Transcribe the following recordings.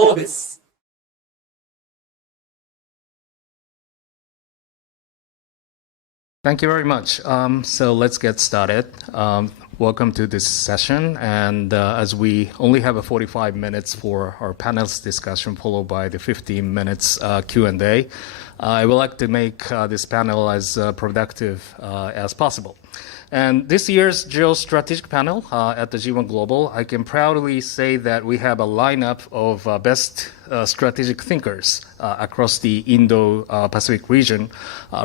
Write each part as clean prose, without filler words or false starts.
floor is. Thank you very much. So let's get started. Welcome to this session. And as we only have 45 minutes for our panelist discussion, followed by the 15 minutes Q&A, I would like to make this panel as productive as possible. And this year's geostrategic panel at the G1 Global, I can proudly say that we have a lineup of best strategic thinkers across the Indo-Pacific region,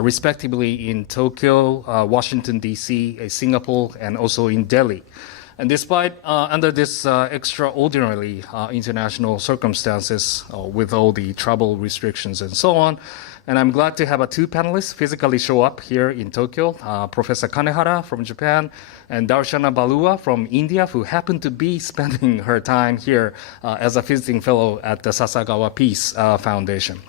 respectively in Tokyo, Washington, D.C., Singapore, and also in Delhi. And despite under this extraordinarily international circumstances with all the travel restrictions and so on, and I'm glad to have two panelists physically show up here in Tokyo, Professor Kanehara from Japan and Darshana Balua from India, who happened to be spending her time here as a visiting fellow at the Sasagawa Peace Foundation.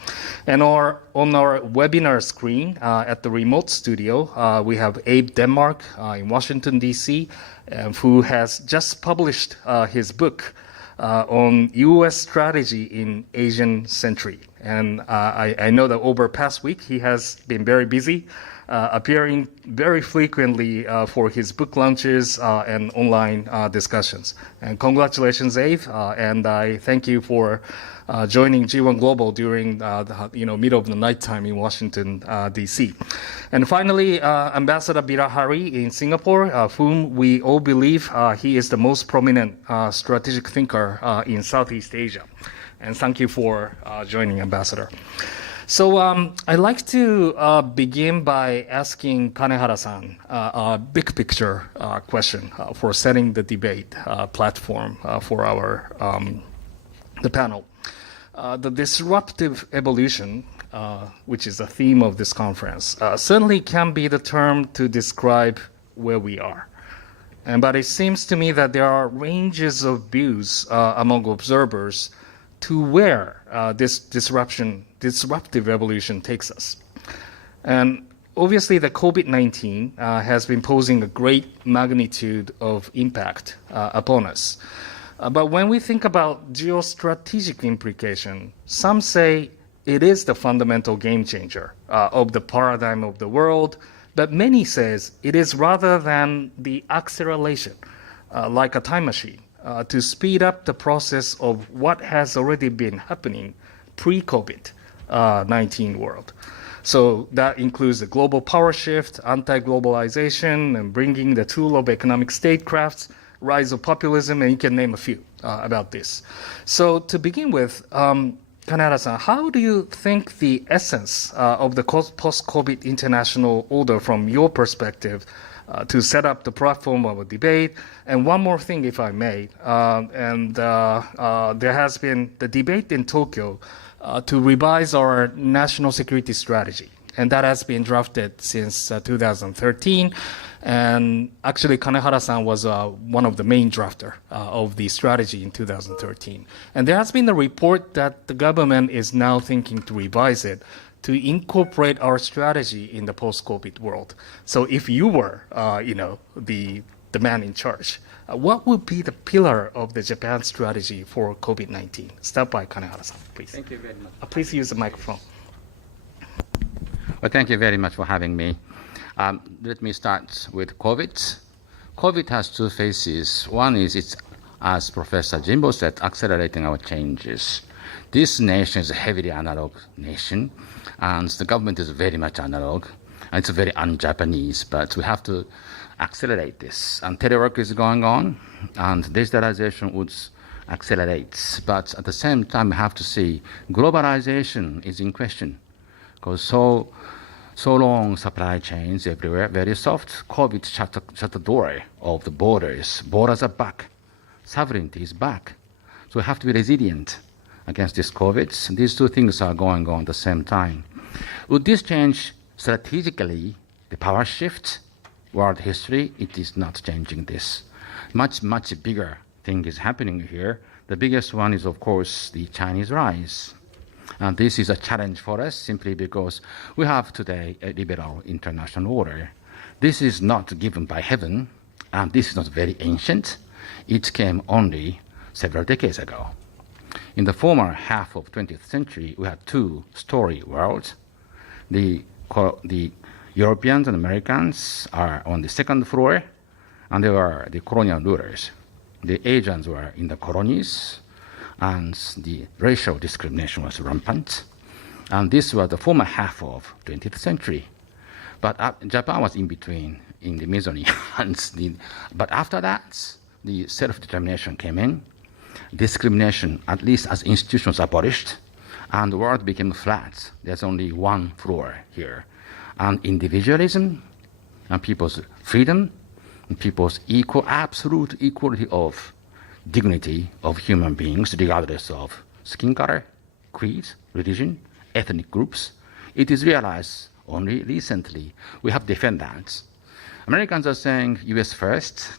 And on our webinar screen at the remote studio, we have Abe Denmark in Washington, D.C., who has just published his book on U.S. strategy in Asian century. And I know that over past week, he has been very busy, appearing very frequently for his book launches and online discussions. And congratulations, Abe, and I thank you for joining G1 Global during the middle of the night time in Washington, D.C. And finally, Ambassador Birahari in Singapore, whom we all believe he is the most prominent strategic thinker in Southeast Asia. And thank you for joining, Ambassador. So I'd like to begin by asking Kanehara-san a big picture question for setting the debate platform for our the panel. The disruptive evolution, which is the theme of this conference, certainly can be the term to describe where we are. But it seems to me that there are ranges of views among observers to where this disruptive evolution takes us. And obviously the COVID-19 has been posing a great magnitude of impact upon us. But when we think about geostrategic implication, some say it is the fundamental game changer of the paradigm of the world, but many says it is rather than the acceleration, like a time machine, to speed up the process of what has already been happening pre-COVID-19 world. So that includes the global power shift, anti-globalization, and bringing the tool of economic statecrafts, rise of populism, and you can name a few about this. So to begin with, Kanehara-san, how do you think the essence of the post-COVID international order from your perspective to set up the platform of a debate? And one more thing, if I may, there has been the debate in Tokyo to revise our national security strategy. And that has been drafted since 2013. And actually, Kanehara-san was one of the main drafter of the strategy in 2013. And there has been a report that the government is now thinking to revise it to incorporate our strategy in the post-COVID world. So if you were, the man in charge, what would be the pillar of the Japan strategy for COVID-19? Start by Kanehara-san, please. Thank you very much. Please use the microphone. Well, thank you very much for having me. Let me start with COVID. COVID has two phases. One is it's, as Professor Jimbo said, accelerating our changes. This nation is a heavily analog nation, and the government is very much analog, and it's very un-Japanese, but we have to accelerate this. And telework is going on, and digitalization would accelerate. But at the same time, we have to see globalization is in question, because so long supply chains everywhere, very soft. COVID shut the door of the borders. Borders are back. Sovereignty is back. So we have to be resilient against this COVID. And these two things are going on at the same time. Would this change strategically the power shift? World history, it is not changing this. Much bigger thing is happening here. The biggest one is, of course, the Chinese rise. And this is a challenge for us simply because we have today a liberal international order. This is not given by heaven, and this is not very ancient. It came only several decades ago. In the former half of 20th century, we had two-story worlds. The Europeans and Americans are on the second floor, and they were the colonial rulers. The Asians were in the colonies, and the racial discrimination was rampant. And this was the former half of 20th century. But Japan was in between, in the mezzanine. But after that, the self-determination came in. Discrimination, at least as institutions, abolished, and the world became flat. There's only one floor here. And individualism, and people's freedom, and people's absolute equality of dignity of human beings, regardless of skin color, creed, religion, ethnic groups. It is realized only recently. We have defended that. Americans are saying US first.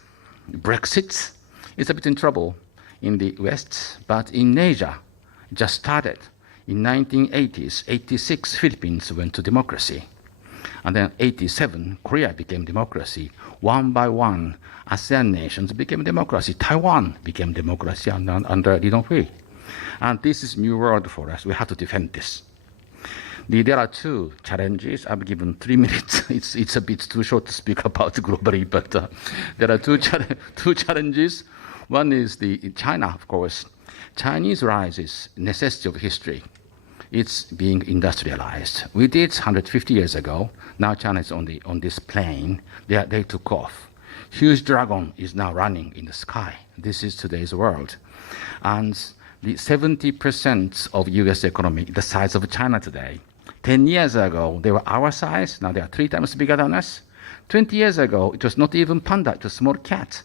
Brexit is a bit in trouble in the West, but in Asia, just started. In 1980s, 86, Philippines went to democracy. And then 87, Korea became democracy. One by one, ASEAN nations became democracy. Taiwan became democracy under Li Donghui. And this is new world for us. We have to defend this. There are two challenges. I've given 3 minutes. It's a bit too short to speak about globally, but there are two challenges. One is China, of course. Chinese rise is necessity of history. It's being industrialized. We did 150 years ago. Now China is on this plane. They took off. Huge dragon is now running in the sky. This is today's world. And the 70% of US economy, the size of China today. 10 years ago, they were our size. Now they are 3 times bigger than us. 20 years ago, it was not even panda, it was a small cat.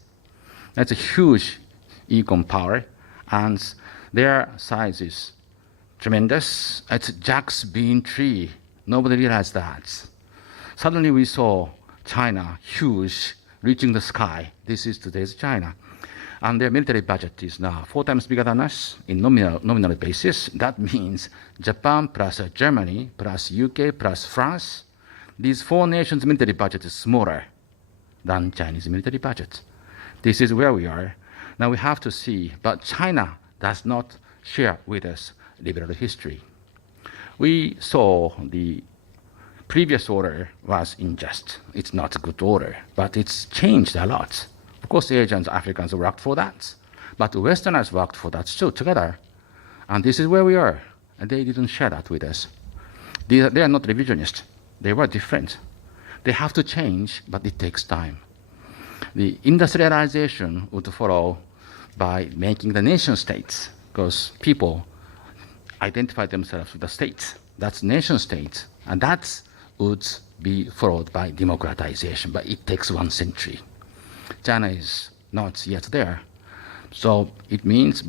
That's a huge econ power. And their size is tremendous. It's Jack's bean tree. Nobody realized that. Suddenly we saw China, huge, reaching the sky. This is today's China. And their military budget is now 4 times bigger than us in nominal basis. That means Japan plus Germany plus UK plus France. These 4 nations' military budget is smaller than Chinese military budget. This is where we are. Now we have to see, but China does not share with us liberal history. We saw the previous order was unjust. It's not a good order, but it's changed a lot. Of course, Asians, Africans worked for that, but Westerners worked for that too, together. And this is where we are. And they didn't share that with us. They are not revisionist. They were different. They have to change, but it takes time. The industrialization would follow by making the nation states, because people identify themselves with the states. That's nation states, and that would be followed by democratization, but it takes 1 century. China is not yet there. So it means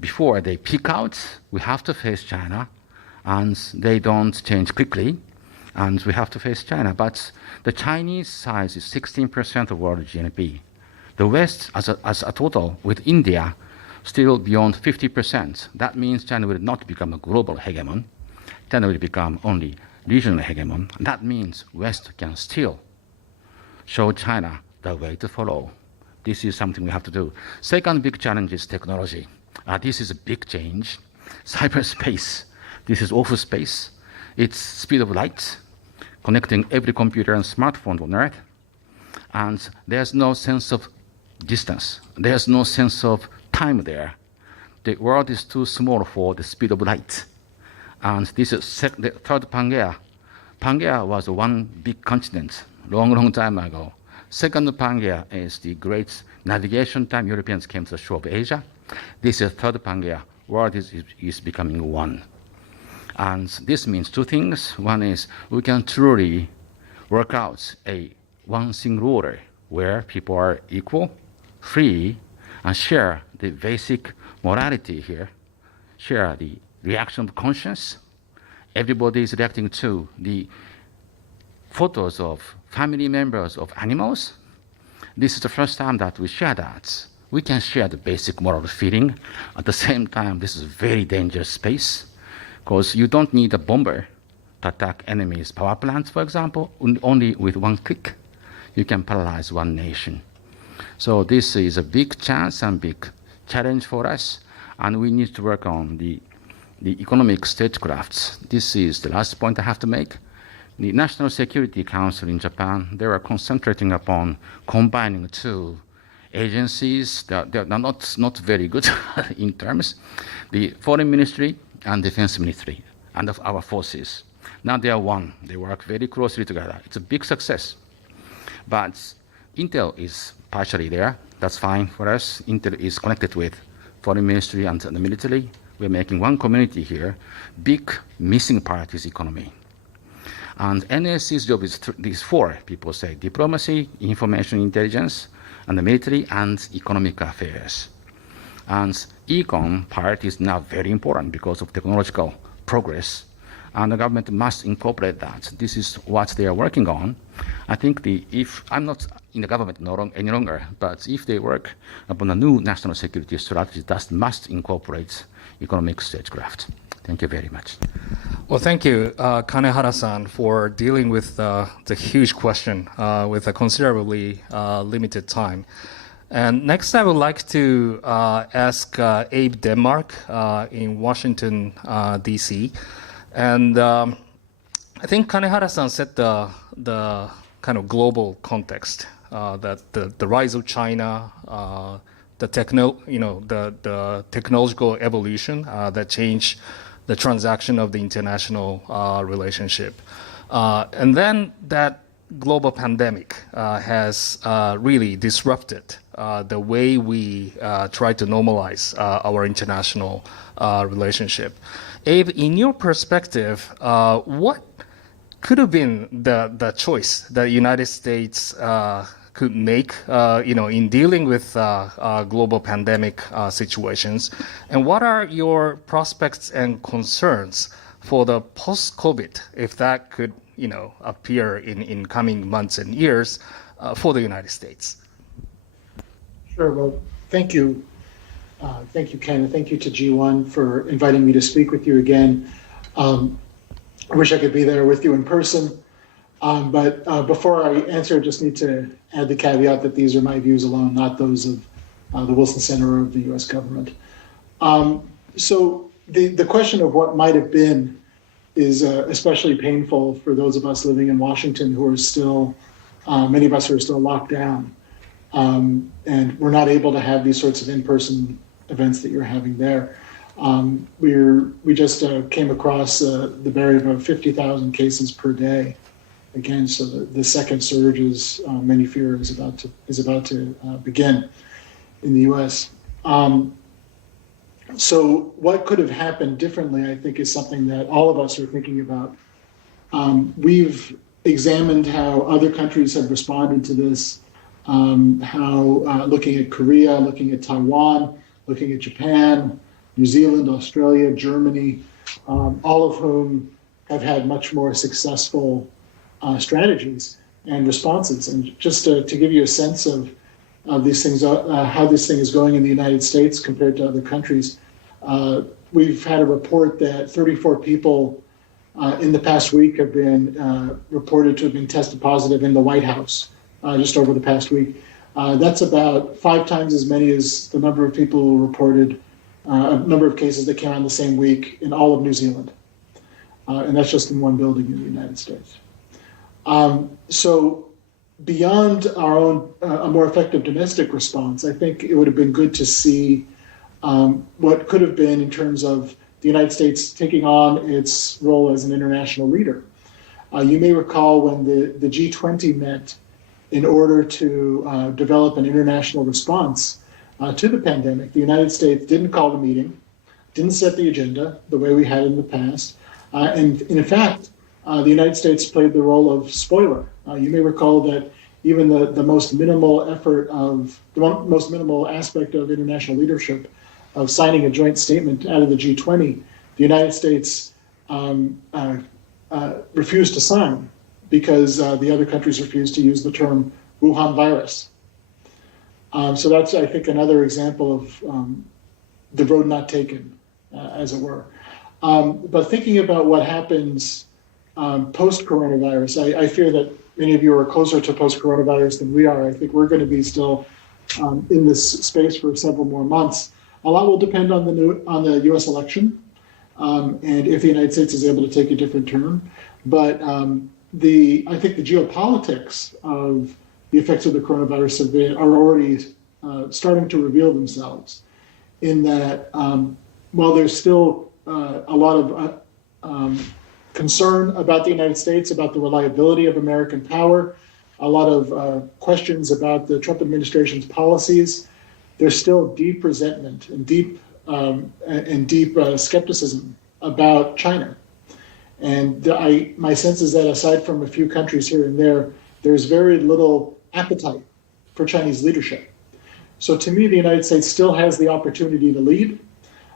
before they peak out, we have to face China, and they don't change quickly, and we have to face China. But the Chinese size is 16% of world GNP. The West, as a total, with India, still beyond 50%. That means China will not become a global hegemon. China will become only regional hegemon. That means West can still show China the way to follow. This is something we have to do. Second big challenge is technology. This is a big change. Cyberspace. This is awful space. It's speed of light, connecting every computer and smartphone on Earth. And there's no sense of distance. There's no sense of time there. The world is too small for the speed of light. And this is the third Pangea. Pangea was one big continent long time ago. Second Pangea is the great navigation time Europeans came to the shore of Asia. This is third Pangea. World is becoming one. And this means 2 things. One is we can truly work out one single order where people are equal, free, and share the basic morality here, share the reaction of conscience. Everybody is reacting to the photos of family members of animals. This is the first time that we share that. We can share the basic moral feeling. At the same time, this is a very dangerous space because you don't need a bomber to attack enemies' power plants, for example. Only with 1 click, you can paralyze 1 nation. So this is a big chance and big challenge for us, and we need to work on the economic statecrafts. This is the last point I have to make. The National Security Council in Japan, they are concentrating upon combining two agencies that are not very good in terms, the Foreign Ministry and Defense Ministry, and of our forces. Now they are one. They work very closely together. It's a big success. But Intel is partially there. That's fine for us. Intel is connected with Foreign Ministry and the military. We're making one community here. Big missing part is economy. And NSC's job is these four, people say: diplomacy, information intelligence, and the military, and economic affairs. And econ part is now very important because of technological progress, and the government must incorporate that. This is what they are working on. I think if I'm not in the government any longer, but if they work upon a new national security strategy, that must incorporate economic statecraft. Thank you very much. Well, thank you, Kanehara-san, for dealing with the huge question with a considerably limited time. And next, I would like to ask Abe Denmark in Washington, D.C. And I think Kanehara-san set the kind of global context that the rise of China, the technological evolution that changed the transaction of the international relationship. And then that global pandemic has really disrupted the way we try to normalize our international relationship. Abe, in your perspective, what could have been the choice that the United States could make, in dealing with global pandemic situations, and what are your prospects and concerns for the post-COVID, if that could, appear in coming months and years for the United States? Sure. Well, thank you. Thank you, Ken, and thank you to G1 for inviting me to speak with you again. I wish I could be there with you in person. But before I answer, I just need to add the caveat that these are my views alone, not those of the Wilson Center or of the U.S. government. So the question of what might have been is especially painful for those of us living in Washington who are still, many of us are still locked down. And we're not able to have these sorts of in-person events that you're having there. We just came across the barrier of about 50,000 cases per day. Again, so the second surge is many fear is about to begin in the U.S. So what could have happened differently, I think, is something that all of us are thinking about. We've examined how other countries have responded to this, how looking at Korea, looking at Taiwan, looking at Japan, New Zealand, Australia, Germany, all of whom have had much more successful strategies and responses. And just to give you a sense of these things, how this thing is going in the United States compared to other countries, we've had a report that 34 people in the past week have been reported to have been tested positive in the White House just over the past week. That's about 5 times as many as the number of people who reported a number of cases that came out in the same week in all of New Zealand. And that's just in one building in the United States. So beyond our own a more effective domestic response, I think it would have been good to see what could have been in terms of the United States taking on its role as an international leader. You may recall when the G20 met in order to develop an international response to the pandemic. The United States didn't call the meeting, didn't set the agenda the way we had in the past. And in fact, the United States played the role of spoiler. You may recall that even the most minimal most minimal aspect of international leadership of signing a joint statement out of the G20, the United States refused to sign because the other countries refused to use the term Wuhan virus. So that's, I think, another example of the road not taken, as it were. But thinking about what happens post-coronavirus, I fear that many of you are closer to post-coronavirus than we are. I think we're going to be still in this space for several more months. A lot will depend on the U.S. election, and if the United States is able to take a different turn. But I think the geopolitics of the effects of the coronavirus are already starting to reveal themselves. In that, while there's still a lot of concern about the United States, about the reliability of American power, a lot of questions about the Trump administration's policies, there's still deep resentment and deep skepticism about China. And my sense is that aside from a few countries here and there, there's very little appetite for Chinese leadership. So to me, the United States still has the opportunity to lead.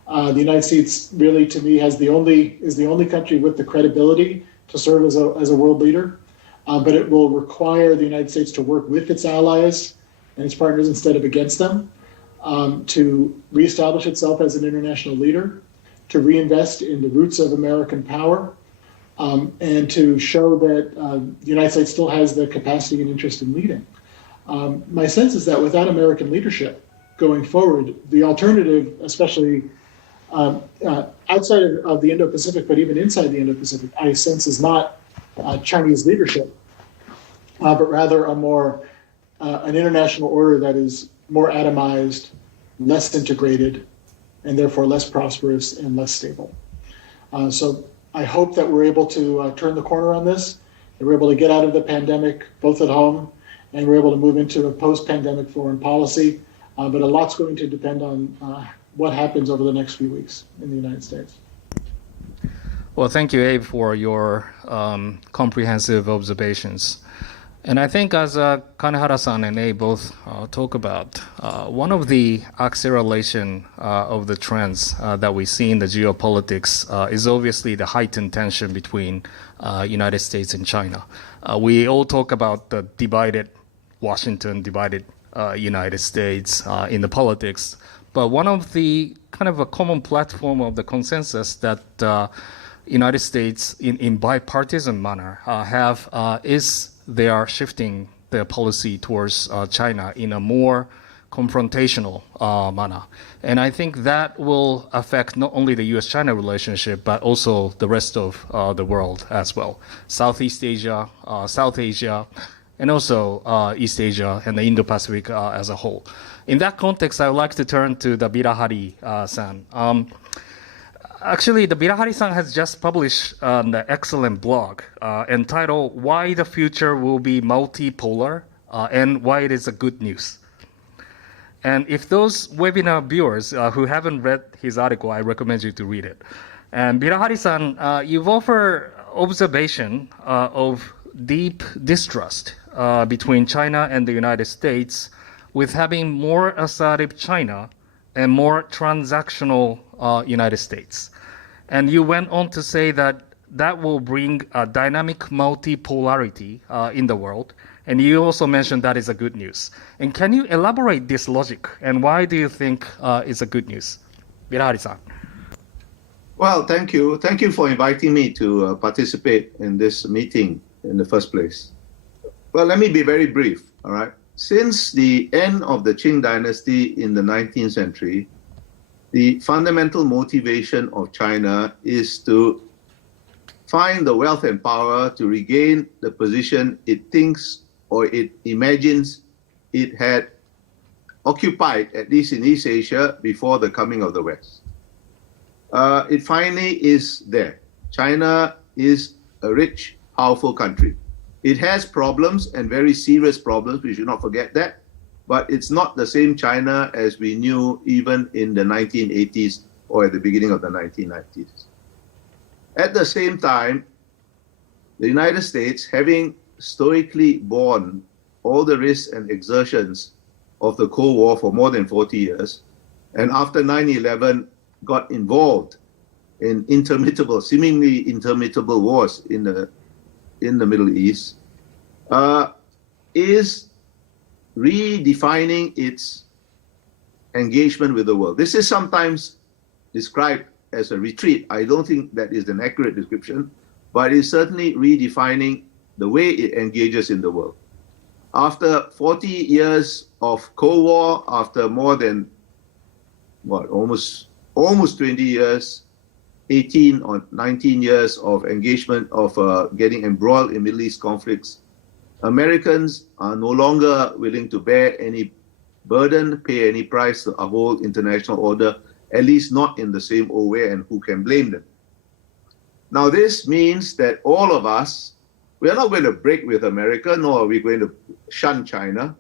The United States really, to me, is the only country with the credibility to serve as a world leader. But it will require the United States to work with its allies and its partners instead of against them, to reestablish itself as an international leader, to reinvest in the roots of American power, and to show that the United States still has the capacity and interest in leading. My sense is that without American leadership going forward, the alternative, especially outside of the Indo-Pacific, but even inside the Indo-Pacific, I sense is not Chinese leadership, but rather an international order that is more atomized, less integrated, and therefore less prosperous and less stable. So I hope that we're able to turn the corner on this, that we're able to get out of the pandemic, both at home, and we're able to move into a post-pandemic foreign policy. But a lot's going to depend on what happens over the next few weeks in the United States. Well, thank you, Abe, for your comprehensive observations. And I think as Kanehara-san and Abe both talk about, one of the acceleration of the trends that we see in the geopolitics is obviously the heightened tension between United States and China. We all talk about the divided Washington, divided United States in the politics. But one of the kind of a common platform of the consensus that United States in bipartisan manner is they are shifting their policy towards China in a more confrontational manner. And I think that will affect not only the U.S.-China relationship, but also the rest of the world as well. Southeast Asia, South Asia, and also East Asia and the Indo-Pacific as a whole. In that context, I would like to turn to the Birahari-san. Actually, the Birahari-san has just published an excellent blog entitled "Why the Future Will Be Multipolar and Why It Is a Good News." And if those webinar viewers who haven't read his article, I recommend you to read it. And Birahari-san, you've offered observation of deep distrust between China and the United States, with having more assertive China and more transactional United States. And you went on to say that that will bring a dynamic multipolarity in the world. And you also mentioned that is a good news. And can you elaborate this logic? And why do you think it's a good news? Birahari-san. Well, thank you. Thank you for inviting me to participate in this meeting in the first place. Well, let me be very brief, all right? Since the end of the Qing dynasty in the 19th century, the fundamental motivation of China is to find the wealth and power to regain the position it thinks or it imagines it had occupied, at least in East Asia, before the coming of the West. It finally is there. China is a rich, powerful country. It has problems and very serious problems, we should not forget that. But it's not the same China as we knew even in the 1980s or at the beginning of the 1990s. At the same time, the United States, having stoically borne all the risks and exertions of the Cold War for more than 40 years, and after 9/11 got involved in seemingly interminable wars in the Middle East, is redefining its engagement with the world. This is sometimes described as a retreat. I don't think that is an accurate description, but it's certainly redefining the way it engages in the world. After 40 years of Cold War, after more than almost 20 years, 18 or 19 years of engagement of getting embroiled in Middle East conflicts. Americans are no longer willing to bear any burden, pay any price to uphold international order, at least not in the same old way, and who can blame them? Now, this means that all of us, we are not going to break with America, nor are we going to shun China.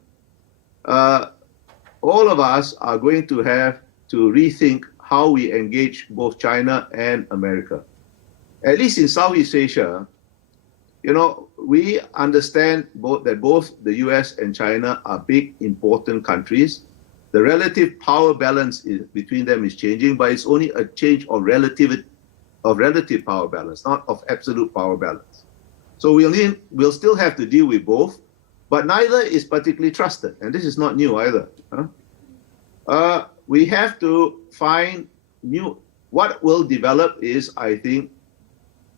All of us are going to have to rethink how we engage both China and America. At least in Southeast Asia, we understand that both the US and China are big, important countries. The relative power balance between them is changing, but it's only a change of relative power balance, not of absolute power balance. So we'll still have to deal with both, but neither is particularly trusted, and this is not new either. We have to find what will develop is, I think,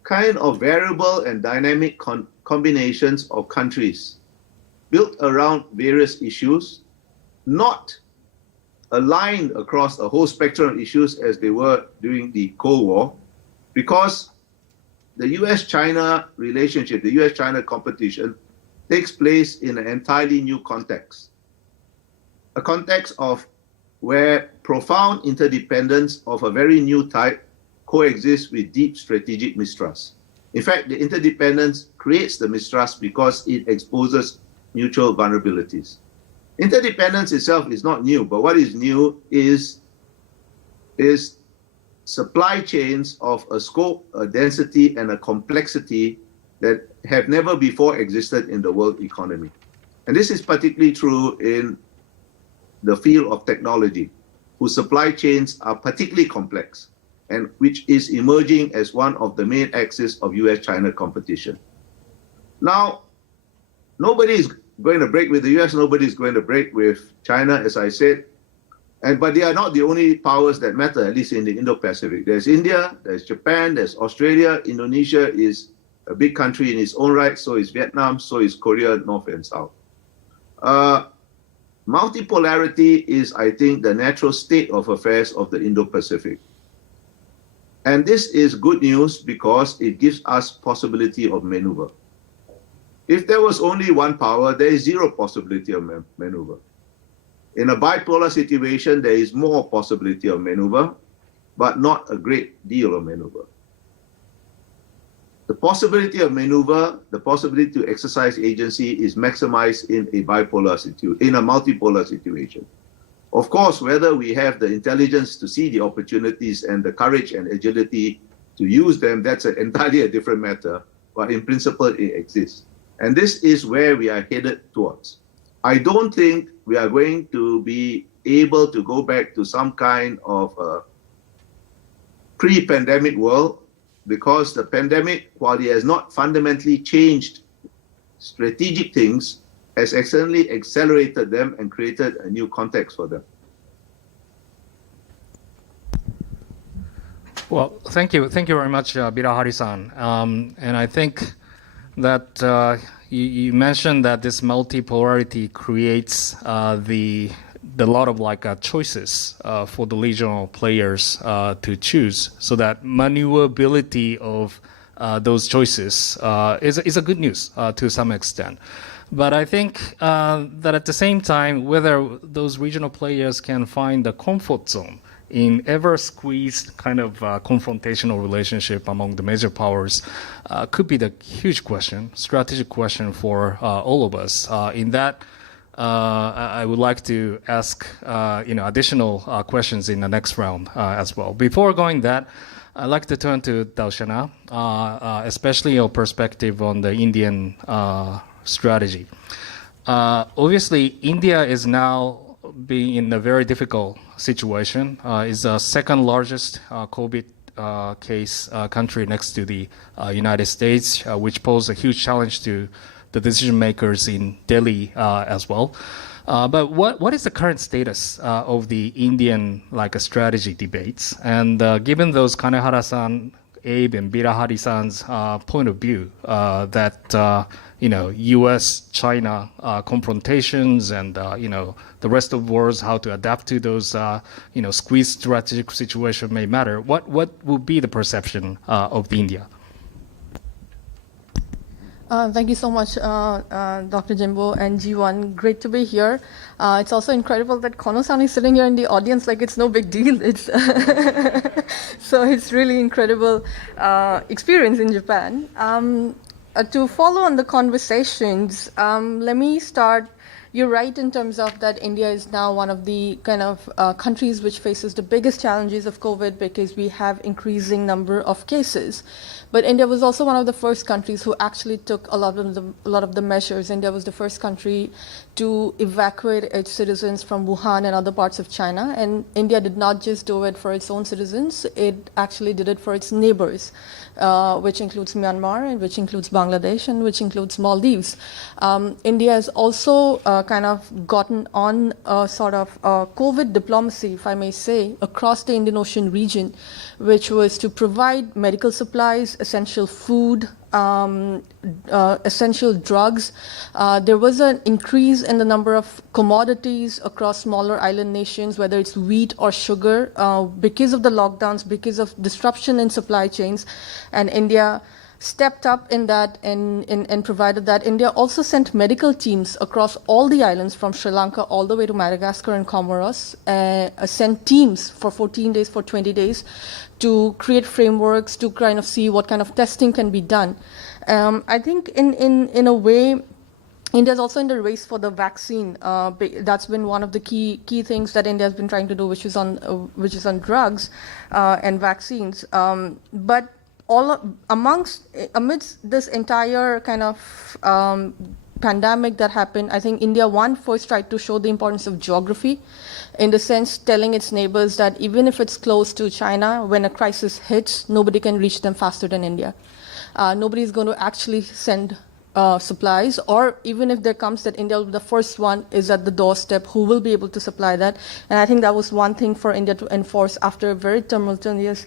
kind of variable and dynamic combinations of countries built around various issues, not aligned across a whole spectrum of issues as they were during the Cold War, because the US-China relationship, the US-China competition takes place in an entirely new context, a context of where profound interdependence of a very new type coexists with deep strategic mistrust. In fact, the interdependence creates the mistrust because it exposes mutual vulnerabilities. Interdependence itself is not new, but what is new is supply chains of a scope, a density, and a complexity that have never before existed in the world economy. And this is particularly true in the field of technology, whose supply chains are particularly complex, and which is emerging as one of the main axes of US-China competition. Now, nobody is going to break with the US, nobody is going to break with China, as I said, but they are not the only powers that matter, at least in the Indo-Pacific. There's India, there's Japan, there's Australia, Indonesia is a big country in its own right, so is Vietnam, so is Korea, North and South. Multipolarity is, I think, the natural state of affairs of the Indo-Pacific. And this is good news because it gives us possibility of maneuver. If there was only one power, there is zero possibility of maneuver. In a bipolar situation, there is more possibility of maneuver, but not a great deal of maneuver. The possibility of maneuver, the possibility to exercise agency is maximized in a multipolar situation. Of course, whether we have the intelligence to see the opportunities and the courage and agility to use them, that's entirely a different matter, but in principle, it exists. And this is where we are headed towards. I don't think we are going to be able to go back to some kind of pre-pandemic world, because the pandemic, while it has not fundamentally changed strategic things, has externally accelerated them and created a new context for them. Well, thank you very much, Birahari-san. And I think that you mentioned that this multipolarity creates the lot of choices for the regional players to choose, so that maneuverability of those choices is a good news to some extent. But I think that at the same time, whether those regional players can find the comfort zone in ever-squeezed kind of confrontational relationship among the major powers could be the huge question, strategic question for all of us. In that, I would like to ask additional questions in the next round as well. Before going that, I'd like to turn to Darshana, especially your perspective on the Indian strategy. Obviously, India is now being in a very difficult situation. It's the second largest COVID case country next to the United States, which poses a huge challenge to the decision makers in Delhi as well. But what is the current status of the Indian strategy debates? And given those Kanehara-san Abe and Birahari-san's point of view that U.S. China confrontations and the rest of the world, how to adapt to those squeezed strategic situation may matter. What would be the perception of India? Thank you so much, Dr. Jimbo and G1. Great to be here. It's also incredible that Kono-san is sitting here in the audience like it's no big deal. It's so it's really incredible experience in Japan. To follow on the conversations, let me start. You're right in terms of that India is now one of the kind of countries which faces the biggest challenges of COVID because we have increasing number of cases. But India was also one of the first countries who actually took a lot of the measures. India was the first country to evacuate its citizens from Wuhan and other parts of China. And India did not just do it for its own citizens, it actually did it for its neighbors, which includes Myanmar, and which includes Bangladesh, and which includes Maldives. India has also kind of gotten on a sort of COVID diplomacy, if I may say, across the Indian Ocean region, which was to provide medical supplies, essential food, essential drugs. There was an increase in the number of commodities across smaller island nations, whether it's wheat or sugar, because of the lockdowns, because of disruption in supply chains, and India stepped up in that and provided that. India also sent medical teams across all the islands from Sri Lanka all the way to Madagascar and Comoros, sent teams for 14 days, for 20 days to create frameworks to kind of see what kind of testing can be done. I think in a way, India is also in the race for the vaccine. That's been one of the key things that India has been trying to do, which is on drugs and vaccines. But amidst this entire kind of pandemic that happened, I think India first tried to show the importance of geography, in the sense telling its neighbors that even if it's close to China, when a crisis hits, nobody can reach them faster than India. Nobody is going to actually send supplies, or even if there comes, that India will be the first one is at the doorstep who will be able to supply that. And I think that was one thing for India to enforce after a very tumultuous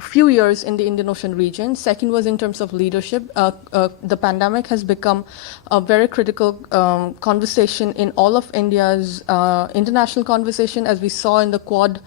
few years in the Indian Ocean region. Second was in terms of leadership. The pandemic has become a very critical conversation in all of India's international conversation, as we saw in the Quad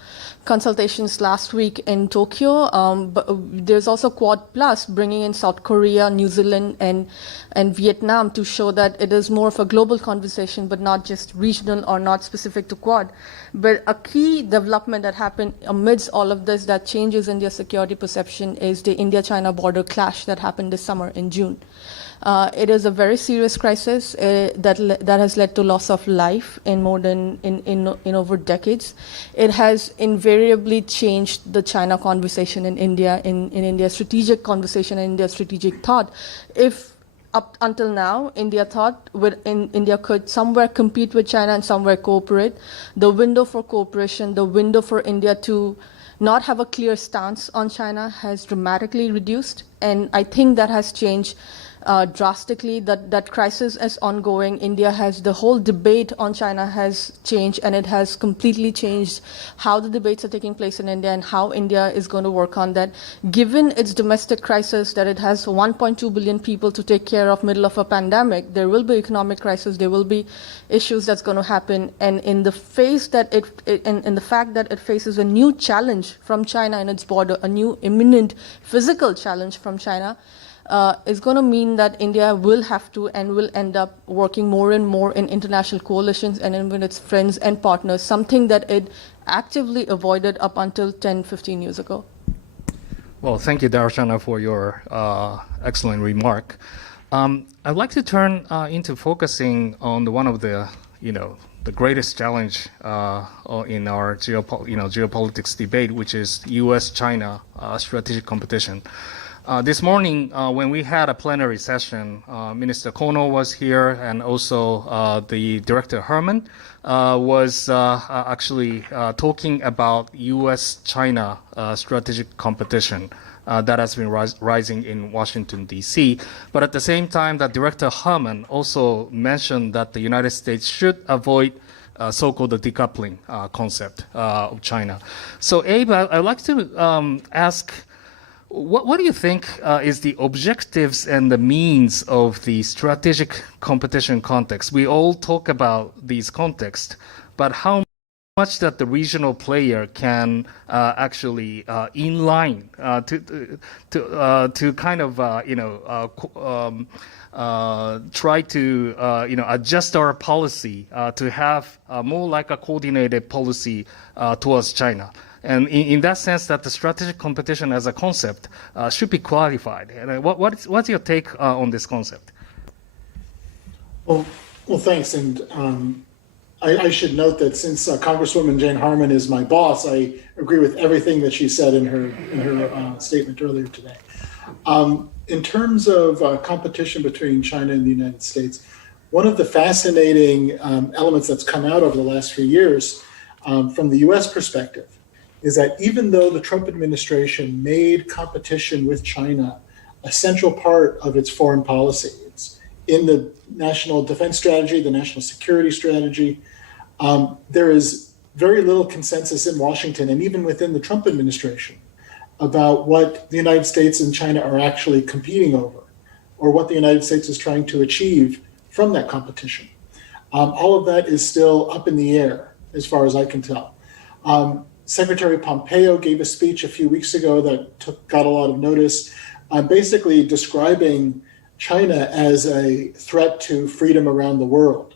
consultations last week in Tokyo. But there's also Quad Plus, bringing in South Korea, New Zealand, and Vietnam to show that it is more of a global conversation, but not just regional or not specific to Quad. But a key development that happened amidst all of this that changes India's security perception is the India-China border clash that happened this summer in June. It is a very serious crisis that has led to loss of life in more than in over decades. It has invariably changed the China conversation in India, in India's strategic conversation and India's strategic thought. If up until now, India thought India could somewhere compete with China and somewhere cooperate, the window for cooperation, the window for India to not have a clear stance on China has dramatically reduced, and I think that has changed drastically. That crisis is ongoing. India has, the whole debate on China has changed, and it has completely changed how the debates are taking place in India and how India is going to work on that. Given its domestic crisis, that it has 1.2 billion people to take care of middle of a pandemic, there will be economic crisis, there will be issues that's going to happen, and in the face that in the fact that it faces a new challenge from China in its border, a new imminent physical challenge from China, is going to mean that India will have to and will end up working more and more in international coalitions and with its friends and partners, something that it actively avoided up until 10, 15 years ago. Well, thank you, Darshana, for your excellent remark. I'd like to turn into focusing on one of the greatest challenge in our geopolitics debate, which is U.S. China strategic competition. This morning, when we had a plenary session, Minister Kono was here, and also the Director Herman was actually talking about U.S. China strategic competition that has been rising in Washington, D.C. But at the same time, that Director Herman also mentioned that the United States should avoid so-called decoupling concept of China. So, Abe, I'd like to ask, what do you think is the objectives and the means of the strategic competition context? We all talk about these contexts, but how much that the regional player can actually inline to kind of try to adjust our policy to have more like a coordinated policy towards China. And in that sense, that the strategic competition as a concept should be qualified. And what's your take on this concept? Well, thanks. And I should note that since Congresswoman Jane Harman is my boss, I agree with everything that she said in her statement earlier today. In terms of competition between China and the United States, one of the fascinating elements that's come out over the last few years from the U.S. perspective is that even though the Trump administration made competition with China a central part of its foreign policy, it's in the national defense strategy, the national security strategy, there is very little consensus in Washington and even within the Trump administration about what the United States and China are actually competing over or what the United States is trying to achieve from that competition. All of that is still up in the air as far as I can tell. Secretary Pompeo gave a speech a few weeks ago that got a lot of notice, basically describing China as a threat to freedom around the world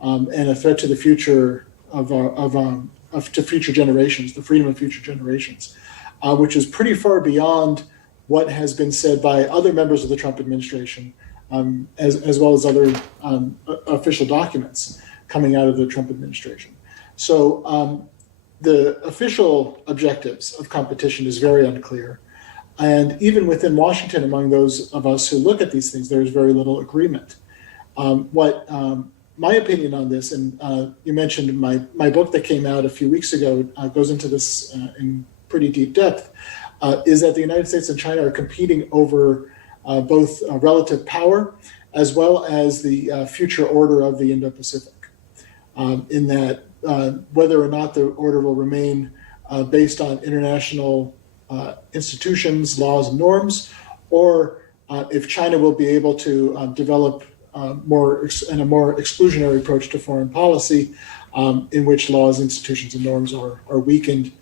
and a threat to the future to future generations, the freedom of future generations, which is pretty far beyond what has been said by other members of the Trump administration, as well as other official documents coming out of the Trump administration. So the official objectives of competition is very unclear. And even within Washington, among those of us who look at these things, there's very little agreement. What my opinion on this, and you mentioned my book that came out a few weeks ago goes into this in pretty deep depth, is that the United States and China are competing over both relative power as well as the future order of the Indo-Pacific, in that whether or not the order will remain based on international institutions, laws, and norms, or if China will be able to develop a more exclusionary approach to foreign policy, in which laws, institutions, and norms are weakened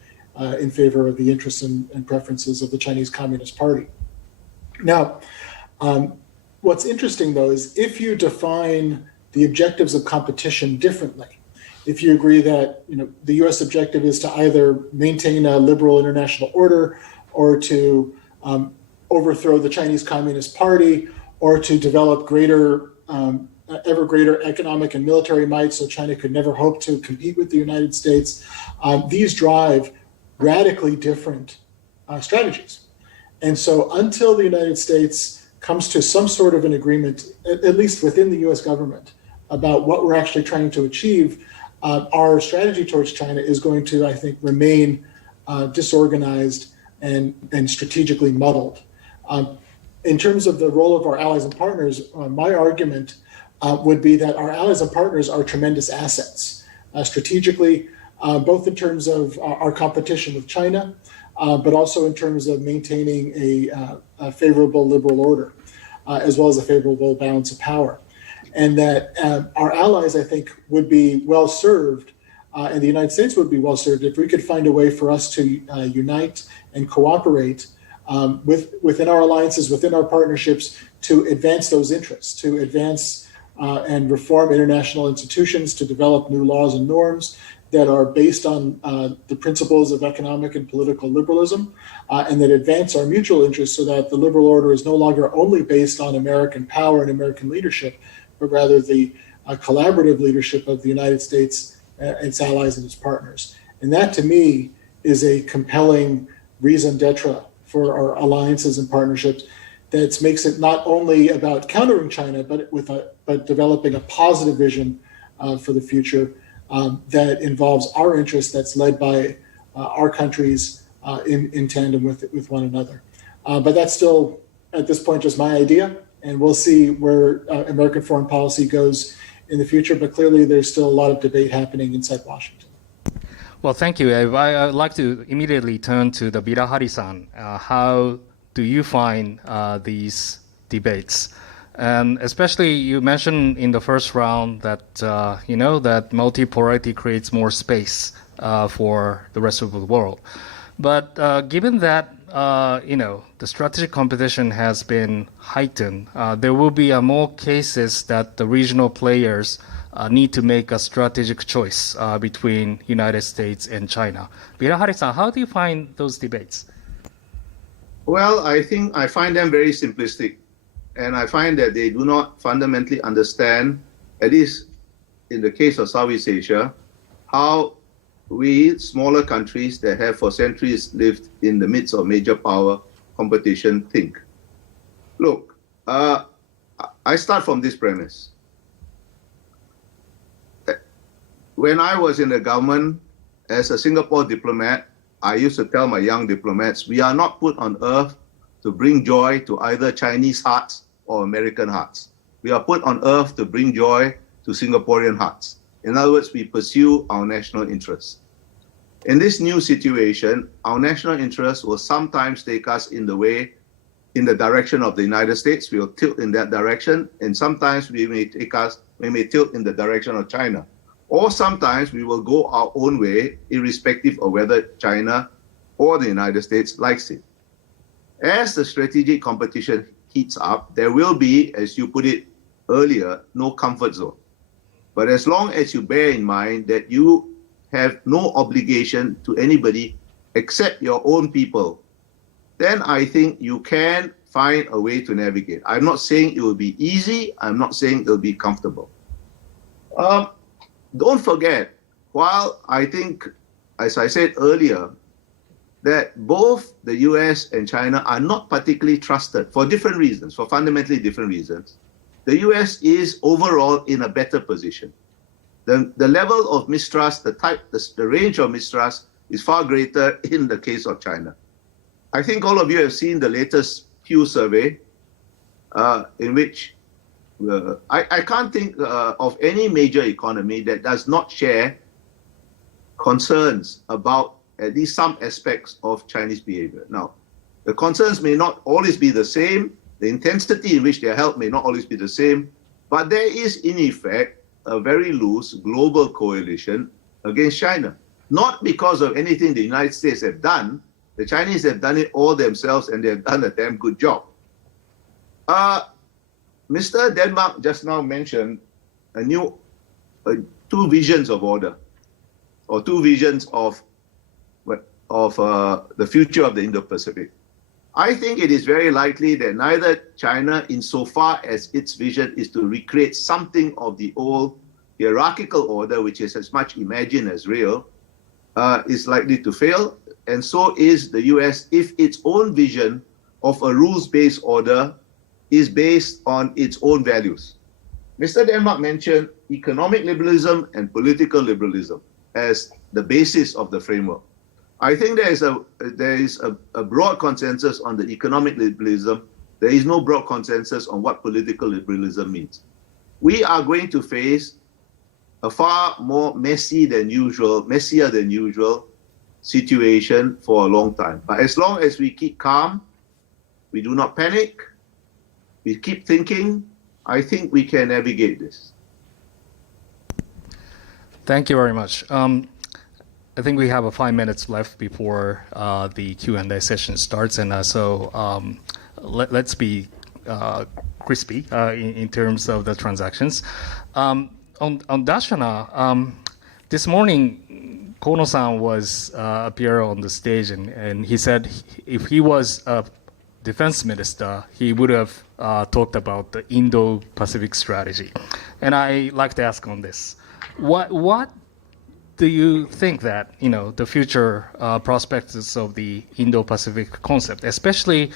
in favor of the interests and preferences of the Chinese Communist Party. Now, what's interesting, though, is if you define the objectives of competition differently, if you agree that the U.S. objective is to either maintain a liberal international order or to overthrow the Chinese Communist Party or to develop ever greater economic and military might so China could never hope to compete with the United States, these drive radically different strategies. And so until the United States comes to some sort of an agreement, at least within the U.S. government, about what we're actually trying to achieve, our strategy towards China is going to, I think, remain disorganized and strategically muddled. In terms of the role of our allies and partners, my argument would be that our allies and partners are tremendous assets strategically, both in terms of our competition with China, but also in terms of maintaining a favorable liberal order, as well as a favorable balance of power. And that our allies, I think, would be well served, and the United States would be well served if we could find a way for us to unite and cooperate within our alliances, within our partnerships, to advance those interests, to advance and reform international institutions, to develop new laws and norms that are based on the principles of economic and political liberalism, and that advance our mutual interests so that the liberal order is no longer only based on American power and American leadership, but rather the collaborative leadership of the United States, its allies, and its partners. And that, to me, is a compelling raison d'etre for our alliances and partnerships that makes it not only about countering China, but developing a positive vision for the future that involves our interests, that's led by our countries in tandem with one another. But that's still, at this point, just my idea. And we'll see where American foreign policy goes in the future, but clearly there's still a lot of debate happening inside Washington. Well, thank you, Abe. I'd like to immediately turn to the Birahari-san. How do you find these debates? And especially, you mentioned in the first round that that multipolarity creates more space for the rest of the world. But given that the strategic competition has been heightened, there will be more cases that the regional players need to make a strategic choice between United States and China. Birahari-san, how do you find those debates? Well, I think I find them very simplistic. And I find that they do not fundamentally understand, at least in the case of Southeast Asia, how we smaller countries that have for centuries lived in the midst of major power competition think. Look, I start from this premise. When I was in the government as a Singapore diplomat, I used to tell my young diplomats, we are not put on earth to bring joy to either Chinese hearts or American hearts. We are put on earth to bring joy to Singaporean hearts. In other words, we pursue our national interests. In this new situation, our national interests will sometimes take us in the direction of the United States. We will tilt in that direction, and sometimes we may tilt in the direction of China. Or sometimes we will go our own way, irrespective of whether China or the United States likes it. As the strategic competition heats up, there will be, as you put it earlier, no comfort zone. But as long as you bear in mind that you have no obligation to anybody except your own people, then I think you can find a way to navigate. I'm not saying it will be easy. I'm not saying it will be comfortable. Don't forget, while I think, as I said earlier, that both the US and China are not particularly trusted for different reasons, for fundamentally different reasons, the US is overall in a better position. The level of mistrust, the range of mistrust is far greater in the case of China. I think all of you have seen the latest Pew survey in which I can't think of any major economy that does not share concerns about at least some aspects of Chinese behavior. Now, the concerns may not always be the same, the intensity in which they are held may not always be the same, but there is in effect a very loose global coalition against China. Not because of anything the United States have done, the Chinese have done it all themselves and they have done a damn good job. Mr. Denmark just now mentioned two visions of order, or two visions of the future of the Indo-Pacific. I think it is very likely that neither China, insofar as its vision is to recreate something of the old hierarchical order, which is as much imagined as real, is likely to fail. And so is the US if its own vision of a rules-based order is based on its own values. Mr. Denmark mentioned economic liberalism and political liberalism as the basis of the framework. I think there is a broad consensus on the economic liberalism. There is no broad consensus on what political liberalism means. We are going to face a far more messier than usual situation for a long time. But as long as we keep calm, we do not panic, we keep thinking, I think we can navigate this. Thank you very much. I think we have 5 minutes left before the Q&A session starts, and let's be crispy in terms of the transactions. On Dashana, this morning, Kono-san was appear on the stage, and he said if he was a defense minister, he would have talked about the Indo-Pacific strategy. And I like to ask on this: what do you think that the future prospects of the Indo-Pacific concept, especially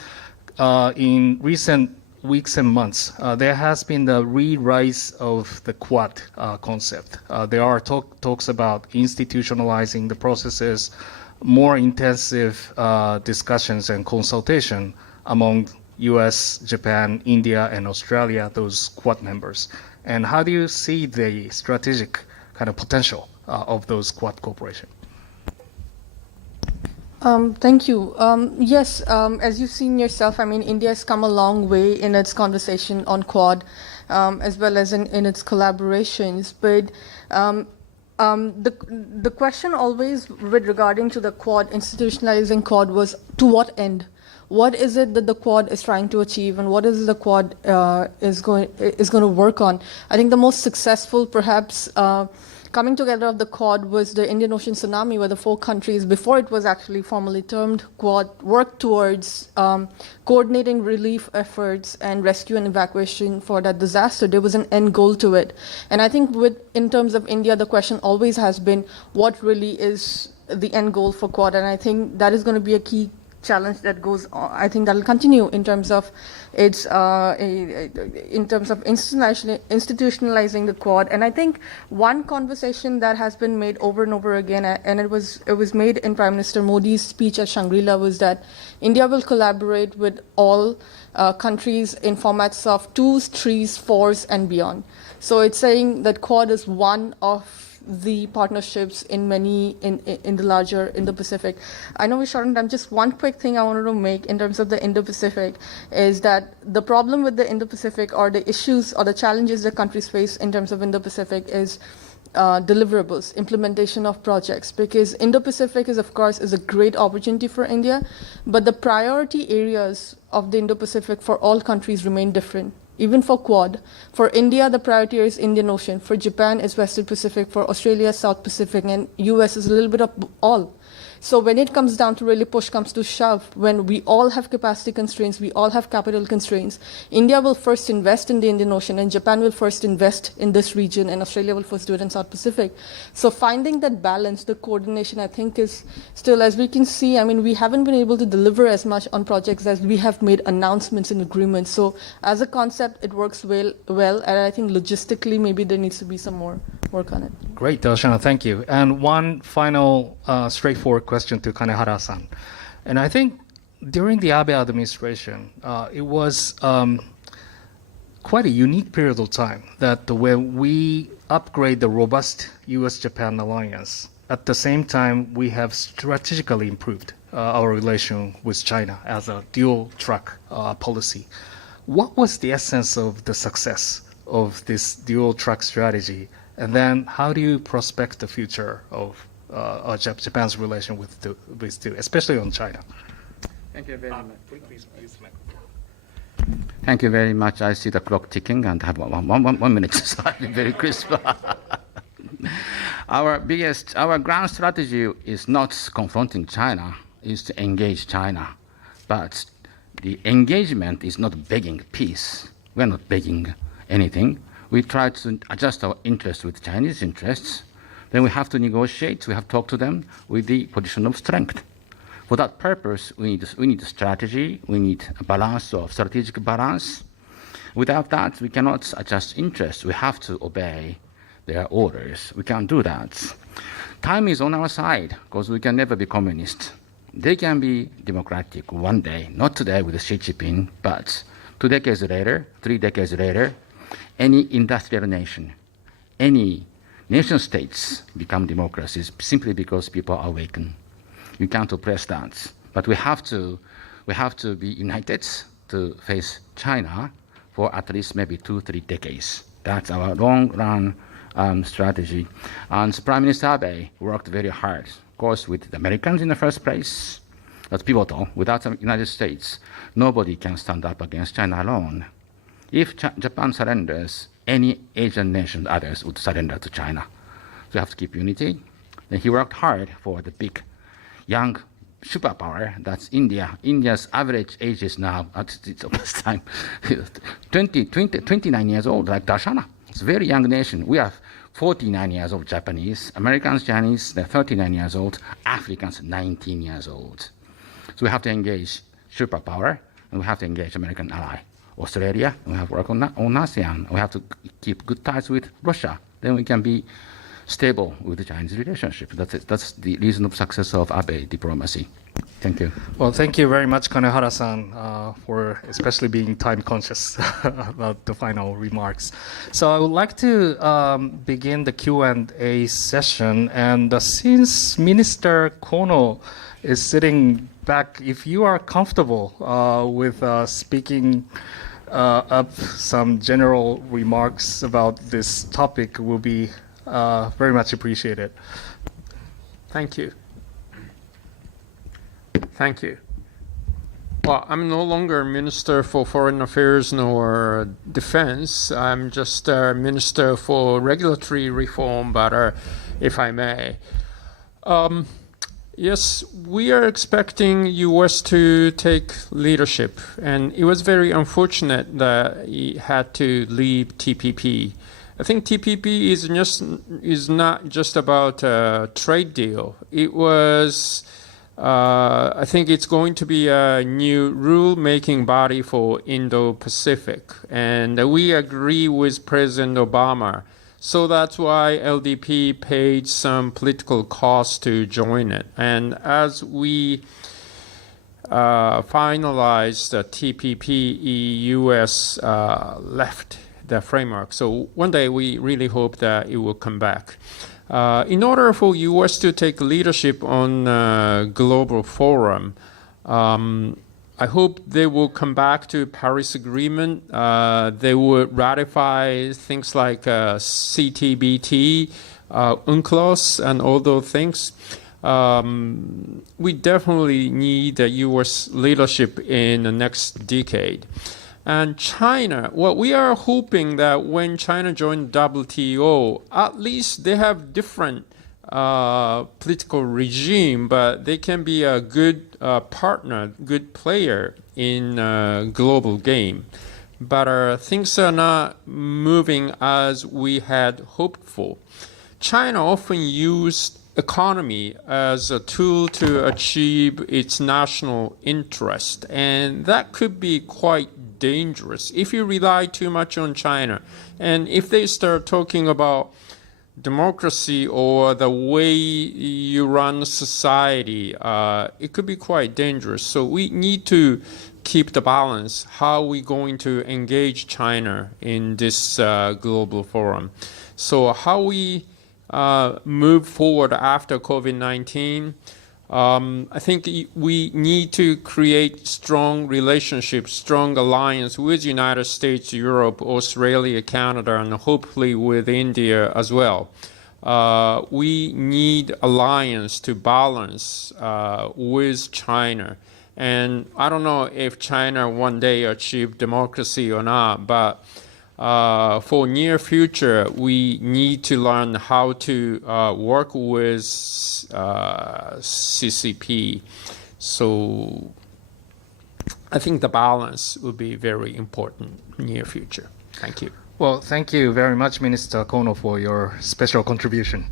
in recent weeks and months, there has been the re-rise of the Quad concept. There are talks about institutionalizing the processes, more intensive discussions and consultation among US, Japan, India, and Australia, those Quad members. And how do you see the strategic kind of potential of those Quad cooperation? Thank you. Yes, as you've seen yourself, I mean, India has come a long way in its conversation on Quad, as well as in its collaborations. But the question always with regarding to the Quad, institutionalizing Quad, was to what end? What is it that the Quad is trying to achieve, and what is the Quad is going to work on? I think the most successful, perhaps, coming together of the Quad was the Indian Ocean tsunami, where the 4 countries, before it was actually formally termed Quad, worked towards coordinating relief efforts and rescue and evacuation for that disaster. There was an end goal to it. And I think in terms of India, the question always has been, what really is the end goal for Quad? And I think that is going to be a key challenge that goes on. I think that will continue in terms of its in terms of institutionalizing the Quad. And I think one conversation that has been made over and over again, and it was made in Prime Minister Modi's speech at Shangri-La, was that India will collaborate with all countries in formats of 2s, 3s, 4s, and beyond. So it's saying that Quad is one of the partnerships in many in the larger Indo-Pacific. I know we're short on time. Just one quick thing I wanted to make in terms of the Indo-Pacific is that the problem with the Indo-Pacific, or the issues or the challenges that countries face in terms of Indo-Pacific, is deliverables, implementation of projects, because Indo-Pacific is a great opportunity for India, but the priority areas of the Indo-Pacific for all countries remain different. Even for Quad, for India, the priority is Indian Ocean. For Japan, it's Western Pacific. For Australia, South Pacific. And US is a little bit of all. So when it comes down to really push comes to shove, when we all have capacity constraints, we all have capital constraints, India will first invest in the Indian Ocean, and Japan will first invest in this region, and Australia will first do it in South Pacific. So finding that balance, the coordination, I think is still, as we can see, I mean, we haven't been able to deliver as much on projects as we have made announcements and agreements. So as a concept, it works well, and I think logistically, maybe there needs to be some more work on it. Great, Darshana, thank you. And one final straightforward question to Kanehara-san. And I think during the Abe administration, it was quite a unique period of time that when we upgrade the robust U.S.-Japan alliance, at the same time, we have strategically improved our relation with China as a dual-track policy. What was the essence of the success of this dual-track strategy? And then how do you prospect the future of Japan's relation with two, especially on China? Thank you very much. Please use the microphone. Thank you very much. I see the clock ticking and have one minute, so I'll be very crisp. Our grand strategy is not confronting China, is to engage China. But the engagement is not begging peace. We're not begging anything. We try to adjust our interests with Chinese interests. Then we have to negotiate. We have to talk to them with the position of strength. For that purpose, we need a strategy. We need a balance of strategic balance. Without that, we cannot adjust interests. We have to obey their orders. We can't do that. Time is on our side because we can never be communist. They can be democratic one day, not today with Xi Jinping, but 2 decades later, 3 decades later, any industrial nation, any nation states become democracies simply because people awaken. You can't oppress that. But we have to be united to face China for at least maybe 2-3 decades. That's our long-run strategy. And Prime Minister Abe worked very hard, of course, with the Americans in the first place. That's pivotal. Without the United States, nobody can stand up against China alone. If Japan surrenders, any Asian nation, others would surrender to China. So you have to keep unity. Then he worked hard for the big, young superpower. That's India. India's average age is now, at this time, 29 years old, like Darshana. It's a very young nation. We are 49 years old Japanese. Americans, Chinese, they're 39 years old. Africans, 19 years old. So we have to engage superpower, and we have to engage American ally. Australia, we have to work on ASEAN. We have to keep good ties with Russia. Then we can be stable with the Chinese relationship. That's the reason of success of Abe diplomacy. Thank you. Well, thank you very much, Kanehara-san, for especially being time conscious about the final remarks. So I would like to begin the Q&A session. And since Minister Kono is sitting back, if you are comfortable with speaking up some general remarks about this topic, will be very much appreciated. Thank you. Thank you. Well, I'm no longer Minister for Foreign Affairs nor Defense. I'm just Minister for Regulatory Reform, but if I may. Yes, we are expecting U.S. to take leadership, and it was very unfortunate that he had to leave TPP. I think TPP is not just about a trade deal. It was, I think it's going to be a new rule-making body for Indo-Pacific, and we agree with President Obama. So that's why LDP paid some political cost to join it. And as we finalized the TPP, U.S. left the framework. So one day we really hope that it will come back. In order for U.S. to take leadership on a global forum, I hope they will come back to Paris Agreement. They will ratify things like CTBT, UNCLOS, and all those things. We definitely need the U.S. leadership in the next decade. And China, well, we are hoping that when China joins WTO, at least they have different political regime, but they can be a good partner, good player in global game. But things are not moving as we had hoped for. China often used economy as a tool to achieve its national interest, and that could be quite dangerous if you rely too much on China. And if they start talking about democracy or the way you run society, it could be quite dangerous. So we need to keep the balance. How are we going to engage China in this global forum? So how we move forward after COVID-19, I think we need to create strong relationships, strong alliance with the United States, Europe, Australia, Canada, and hopefully with India as well. We need alliance to balance with China. And I don't know if China one day achieve democracy or not, but for near future, we need to learn how to work with CCP. So I think the balance will be very important near future. Thank you. Well, thank you very much, Minister Kono, for your special contribution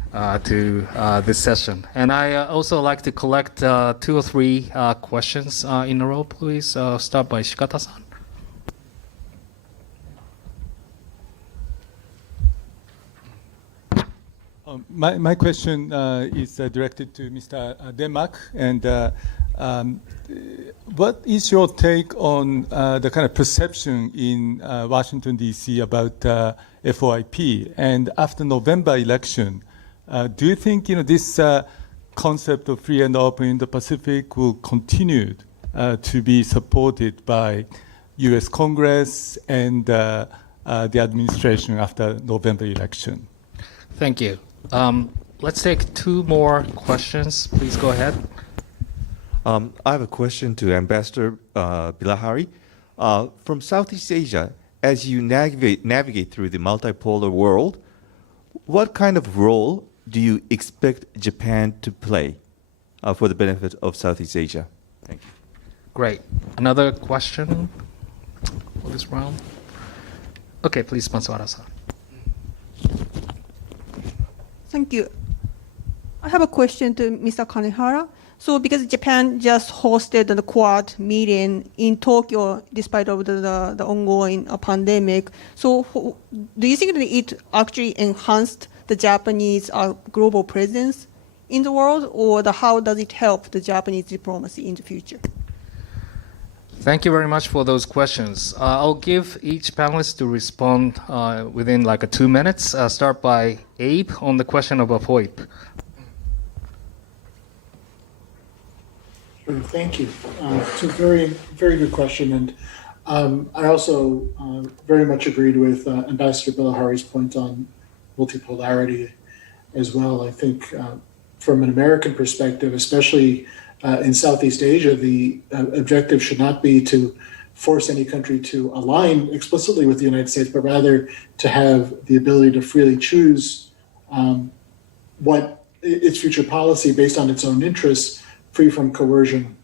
to this session. And I also like to collect 2 or 3 questions in a row, please. Start by Shikata-san. My question is directed to Mr. Denmark. And what is your take on the kind of perception in Washington, D.C. about FOIP? And after November election, do you think this concept of free and open Indo-Pacific will continue to be supported by U.S. Congress and the administration after November election? Thank you. Let's take 2 more questions. Please go ahead. I have a question to Ambassador Bilahari. From Southeast Asia, as you navigate through the multipolar world, what kind of role do you expect Japan to play for the benefit of Southeast Asia? Thank you. Great. Another question for this round? Okay, please, Matsuhara-san. Thank you. I have a question to Mr. Kanehara. So because Japan just hosted the Quad meeting in Tokyo despite of the ongoing pandemic, so do you think that it actually enhanced the Japanese global presence in the world, or how does it help the Japanese diplomacy in the future? Thank you very much for those questions. I'll give each panelist to respond within like 2 minutes. Start by Abe on the question of FOIP. Sure, thank you. It's a very, very good question. And I also very much agreed with Ambassador Bilahari's point on multipolarity as well. I think from an American perspective, especially in Southeast Asia, the objective should not be to force any country to align explicitly with the United States, but rather to have the ability to freely choose what its future policy based on its own interests, free from coercion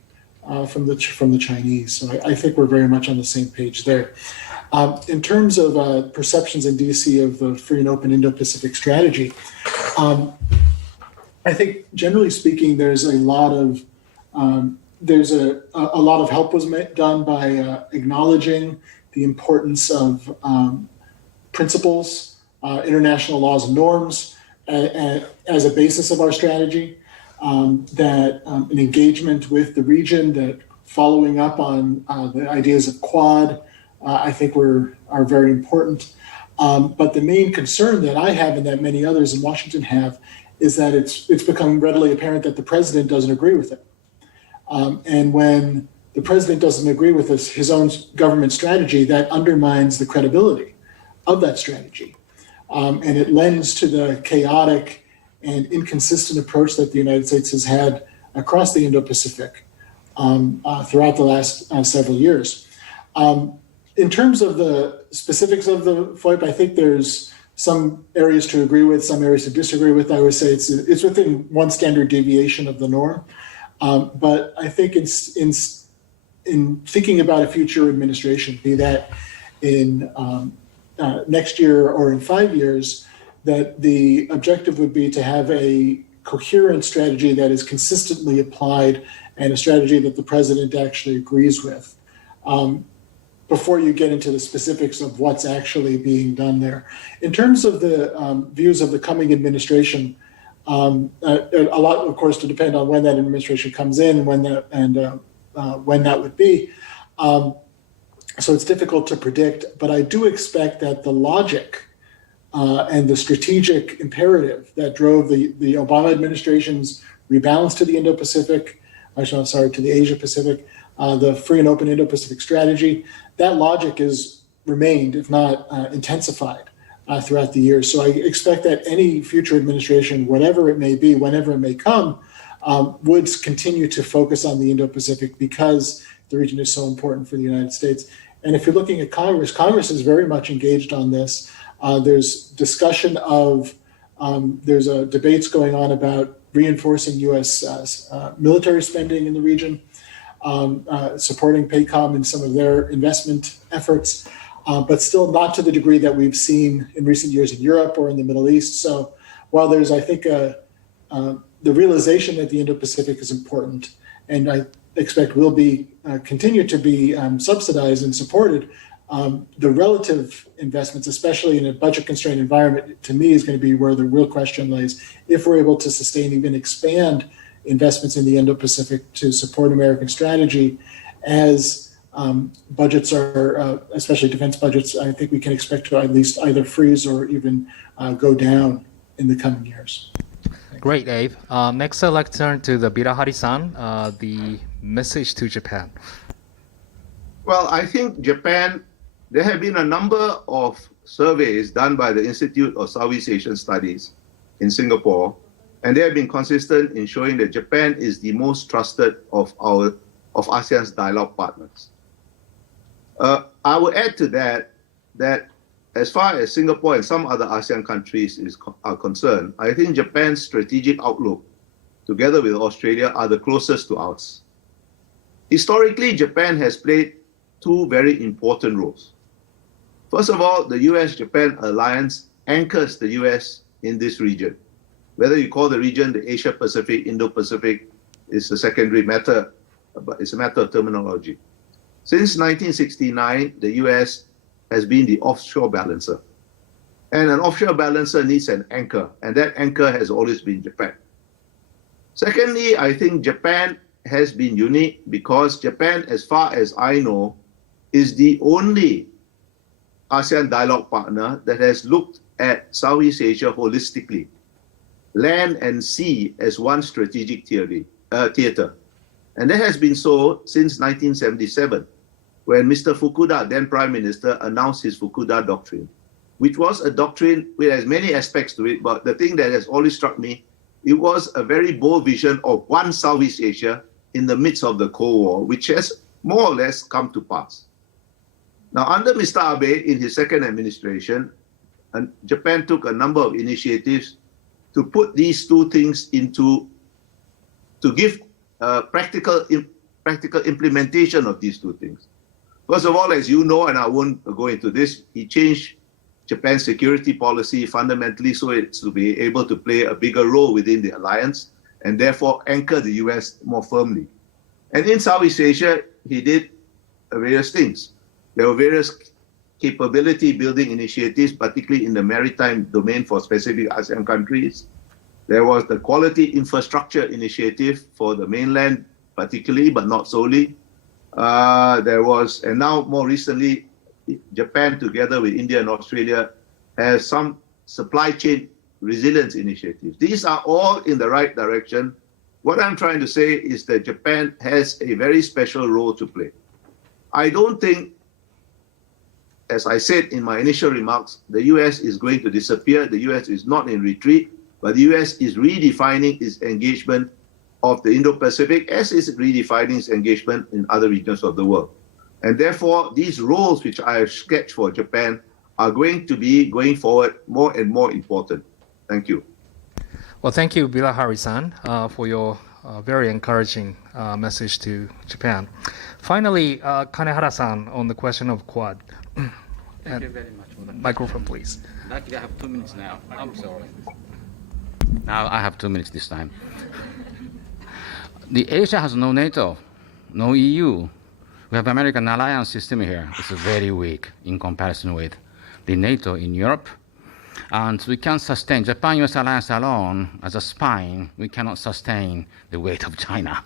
from the Chinese. So I think we're very much on the same page there. In terms of perceptions in DC of the free and open Indo-Pacific strategy, I think generally speaking, there's a lot of help was done by acknowledging the importance of principles, international laws and norms as a basis of our strategy, that an engagement with the region, that following up on the ideas of Quad, I think are very important. But the main concern that I have and that many others in Washington have is that it's become readily apparent that the president doesn't agree with it. And when the president doesn't agree with his own government strategy, that undermines the credibility of that strategy. And it lends to the chaotic and inconsistent approach that the United States has had across the Indo-Pacific throughout the last several years. In terms of the specifics of the FOIP, I think there's some areas to agree with, some areas to disagree with. I would say it's within one standard deviation of the norm. But I think in thinking about a future administration, be that in next year or in 5 years, that the objective would be to have a coherent strategy that is consistently applied and a strategy that the president actually agrees with. Before you get into the specifics of what's actually being done there. In terms of the views of the coming administration, a lot, of course, to depend on when that administration comes in, when that would be. So it's difficult to predict, but I do expect that the logic and the strategic imperative that drove the Obama administration's rebalance to the Indo-Pacific, to the Asia-Pacific, the free and open Indo-Pacific strategy, that logic has remained, if not intensified, throughout the years. So I expect that any future administration, whatever it may be, whenever it may come, would continue to focus on the Indo-Pacific because the region is so important for the United States. And if you're looking at Congress, Congress is very much engaged on this. There's discussion of, there's debates going on about reinforcing U.S. Military spending in the region, supporting PACOM in some of their investment efforts, but still not to the degree that we've seen in recent years in Europe or in the Middle East. So while there's, I think, the realization that the Indo-Pacific is important, and I expect will be continue to be subsidized and supported, the relative investments, especially in a budget-constrained environment, to me is going to be where the real question lays. If we're able to sustain, even expand investments in the Indo-Pacific to support American strategy, as budgets are, especially defense budgets, I think we can expect to at least either freeze or even go down in the coming years. Great, Abe. Next, I'd like to turn to the Birahari-san, the message to Japan. Well, I think Japan, there have been a number of surveys done by the Institute of Southeast Asian Studies in Singapore, and they have been consistent in showing that Japan is the most trusted of ASEAN's dialogue partners. I would add to that as far as Singapore and some other ASEAN countries are concerned, I think Japan's strategic outlook, together with Australia, are the closest to ours. Historically, Japan has played two very important roles. First of all, the U.S.-Japan alliance anchors the U.S. in this region. Whether you call the region the Asia-Pacific, Indo-Pacific, is a secondary matter, but it's a matter of terminology. Since 1969, the U.S. has been the offshore balancer. And an offshore balancer needs an anchor, and that anchor has always been Japan. Secondly, I think Japan has been unique because Japan, as far as I know, is the only ASEAN dialogue partner that has looked at Southeast Asia holistically, land and sea as one strategic theater. And that has been so since 1977, when Mr. Fukuda, then Prime Minister, announced his Fukuda Doctrine, which was a doctrine which has many aspects to it, but the thing that has always struck me, it was a very bold vision of one Southeast Asia in the midst of the Cold War, which has more or less come to pass. Now, under Mr. Abe, in his second administration, Japan took a number of initiatives to put these two things to give practical implementation of these two things. First of all, as you know, and I won't go into this, he changed Japan's security policy fundamentally so it's to be able to play a bigger role within the alliance and therefore anchor the US more firmly. And in Southeast Asia, he did various things. There were various capability building initiatives, particularly in the maritime domain for specific ASEAN countries. There was the Quality Infrastructure Initiative for the mainland, particularly, but not solely. There was, and now more recently, Japan, together with India and Australia, has some supply chain resilience initiatives. These are all in the right direction. What I'm trying to say is that Japan has a very special role to play. I don't think, as I said in my initial remarks, the US is going to disappear. The US is not in retreat, but the US is redefining its engagement of the Indo-Pacific as is redefining its engagement in other regions of the world. And therefore, these roles which I have sketched for Japan are going to be, going forward, more and more important. Thank you. Well, thank you, Bilahari-san, for your very encouraging message to Japan. Finally, Kanehara-san, on the question of Quad. Thank you very much for that. Microphone, please. Luckily, I have 2 minutes now. I'm sorry. Now I have 2 minutes this time. The Asia has no NATO, no EU. We have American alliance system here. It's very weak in comparison with the NATO in Europe. And we can't sustain Japan-US alliance alone as a spine. We cannot sustain the weight of China.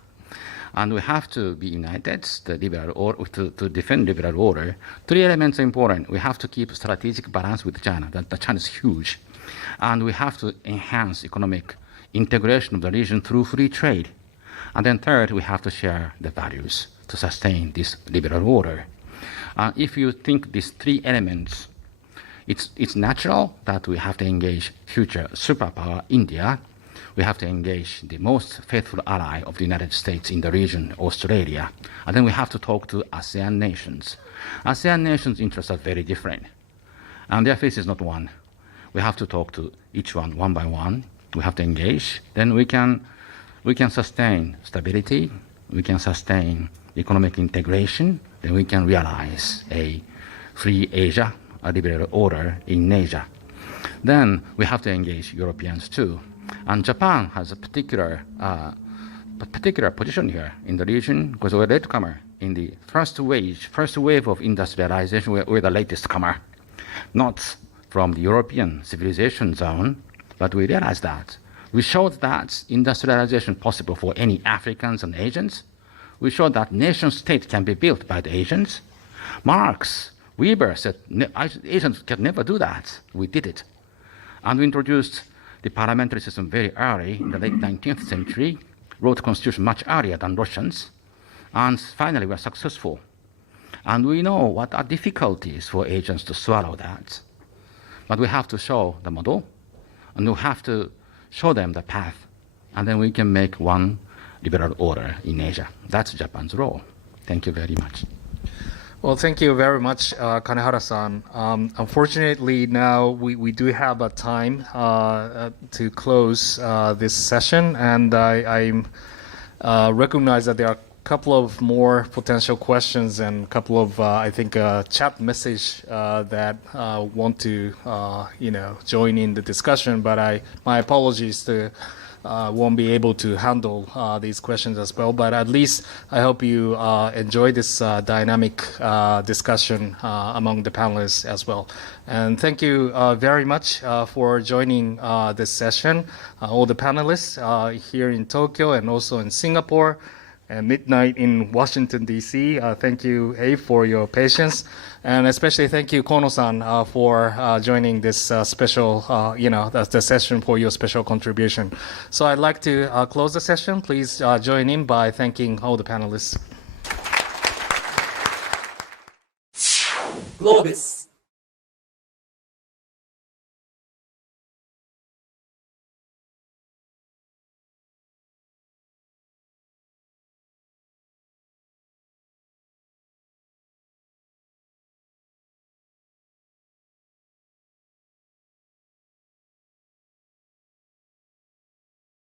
And we have to be united to defend liberal order. 3 elements are important. We have to keep strategic balance with China. That China is huge. And we have to enhance economic integration of the region through free trade. And then third, we have to share the values to sustain this liberal order. If you think these 3 elements, it's natural that we have to engage future superpower India. We have to engage the most faithful ally of the United States in the region, Australia. And then we have to talk to ASEAN nations. ASEAN nations' interests are very different. And their face is not one. We have to talk to each one by one. We have to engage. Then we can sustain stability. We can sustain economic integration. Then we can realize a free Asia, a liberal order in Asia. Then we have to engage Europeans too. And Japan has a particular position here in the region because we're a latecomer. In the first wave of industrialization, we're the latest comer. Not from the European civilization zone, but we realized that. We showed that industrialization possible for any Africans and Asians. We showed that nation state can be built by the Asians. Marx, Weber said Asians can never do that. We did it. And we introduced the parliamentary system very early in the late 19th century, wrote constitution much earlier than Russians, and finally we are successful. And we know what are difficulties for Asians to swallow that. But we have to show the model, and we have to show them the path, and then we can make one liberal order in Asia. That's Japan's role. Thank you very much. Well, thank you very much, Kanehara-san. Unfortunately, now we do have a time to close this session, and I recognize that there are a couple of more potential questions and a couple of, I think, chat message that want to, join in the discussion. But my apologies to won't be able to handle these questions as well. But at least I hope you enjoy this dynamic discussion among the panelists as well. And thank you very much for joining this session, all the panelists here in Tokyo and also in Singapore, and midnight in Washington, D.C. Thank you, Abe, for your patience. And especially thank you, Kono-san, for joining this special, the session for your special contribution. So I'd like to close the session. Please join in by thanking all the panelists. Globus.